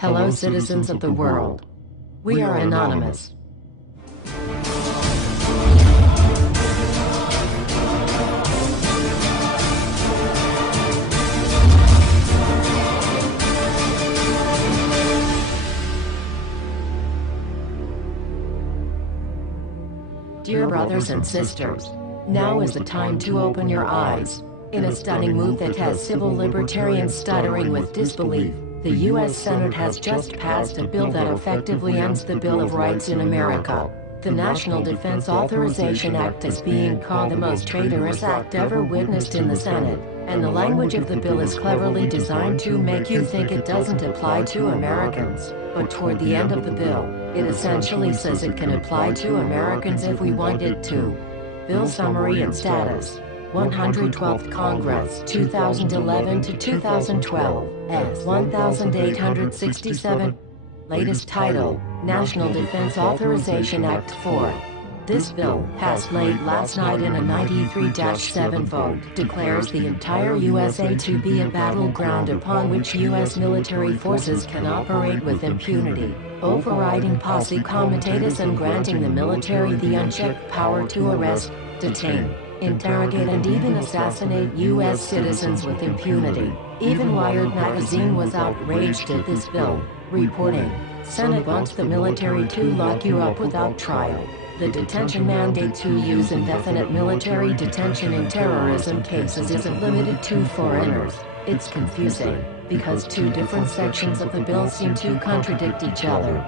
Hello, citizens of the world. We are anonymous. Dear brothers and sisters, now is the time to open your eyes. In a stunning move that has civil libertarians stuttering with disbelief, the U.S. Senate has just passed a bill that effectively ends the Bill of Rights in America. The National Defense Authorization Act is being called the most traitorous act ever witnessed in the Senate, and the language of the bill is cleverly designed to make you think it doesn't apply to Americans. But toward the end of the bill, it essentially says it can apply to Americans if we want it to. Bill summary and status. 112th Congress, 2011 to 2012, S. 1867. Latest title, National Defense Authorization Act 4. This bill, passed late last night in a 93-7 vote, declares the entire USA to be a battleground upon which U.S. military forces can operate with impunity, overriding posse comitatus and granting the military the unchecked power to arrest, detain, interrogate and even assassinate U.S. citizens with impunity. Even Wired magazine was outraged at this bill, reporting, Senate wants the military to lock you up without trial. The detention mandate to use indefinite military detention in terrorism cases isn't limited to foreigners. It's confusing, because two different sections of the bill seem to contradict each other.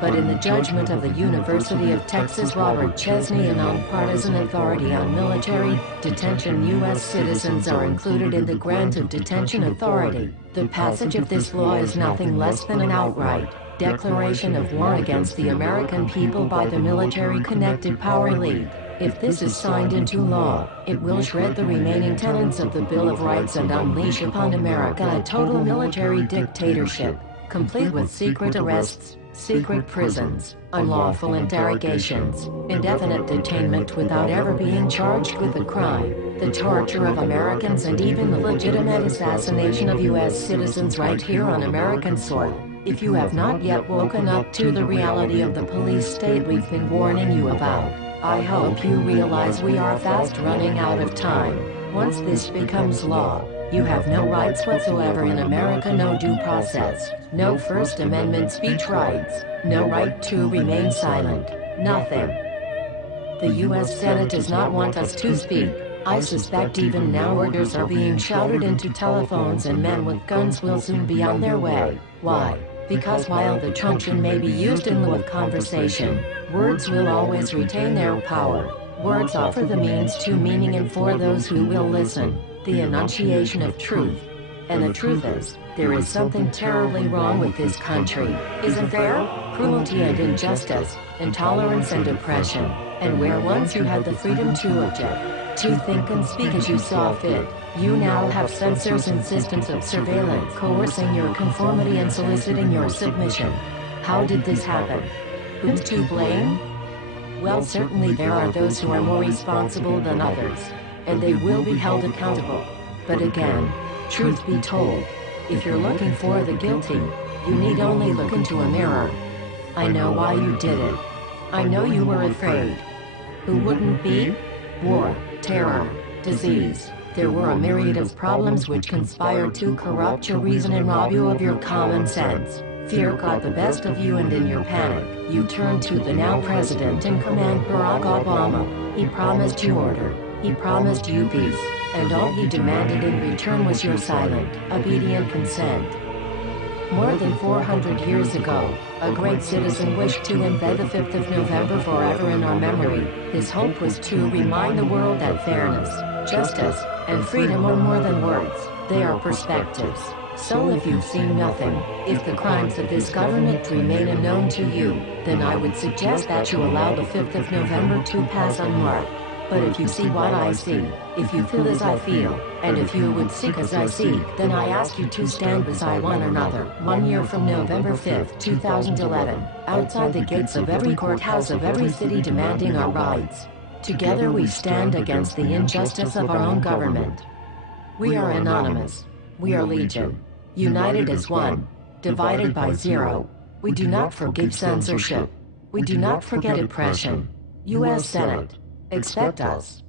But in the judgment of the University of Texas Robert Chesney, a nonpartisan authority on military detention, U.S. citizens are included in the grant of detention authority. The passage of this law is nothing less than an outright declaration of war against the American people by the military-connected power elite. If this is signed into law, it will shred the remaining tenets of the Bill of Rights and unleash upon America a total military dictatorship, complete with secret arrests, secret prisons, unlawful interrogations, indefinite detainment without ever being charged with a crime, the torture of Americans and even the legitimate assassination of U.S. citizens right here on American soil. If you have not yet woken up to the reality of the police state we've been warning you about, I hope you realize we are fast running out of time. Once this becomes law, you have no rights whatsoever in America, no due process, no First Amendment speech rights, no right to remain silent, nothing. The U.S. Senate does not want us to speak. I suspect even now orders are being shouted into telephones and men with guns will soon be on their way. Why? Because while the truncheon may be used in lieu of conversation, words will always retain their power. Words offer the means to meaning and for those who will listen, the enunciation of truth. And the truth is, there is something terribly wrong with this country, isn't there? Cruelty and injustice, intolerance and oppression, and where once you had the freedom to object, to think and speak as you saw fit, you now have censors and systems of surveillance coercing your conformity and soliciting your submission. How did this happen? Who's to blame? Well, certainly there are those who are more responsible than others, and they will be held accountable. But again, truth be told, if you're looking for the guilty, you need only look into a mirror. I know why you did it. I know you were afraid. Who wouldn't be? War, terror, disease. There were a myriad of problems which conspired to corrupt your reason and rob you of your common sense. Fear got the best of you, and in your panic, you turned to the now president in command, Barack Obama. He promised you order. He promised you peace. And all he demanded in return was your silent, obedient consent. More than 400 years ago, a great citizen wished to embed the 5th of November forever in our memory. His hope was to remind the world that fairness, justice, and freedom are more than words, they are perspectives. So if you've seen nothing, if the crimes of this government remain unknown to you, then I would suggest that you allow the 5th of November to pass unmarked. But if you see what I see, if you feel as I feel, and if you would seek as I seek, then I ask you to stand beside one another, 1 year from November 5th, 2011, outside the gates of every courthouse of every city demanding our rights. Together we stand against the injustice of our own government. We are anonymous. We are legion. United as one. divided by 0. We do not forgive censorship. We do not forget oppression. U.S. Senate. Expect us.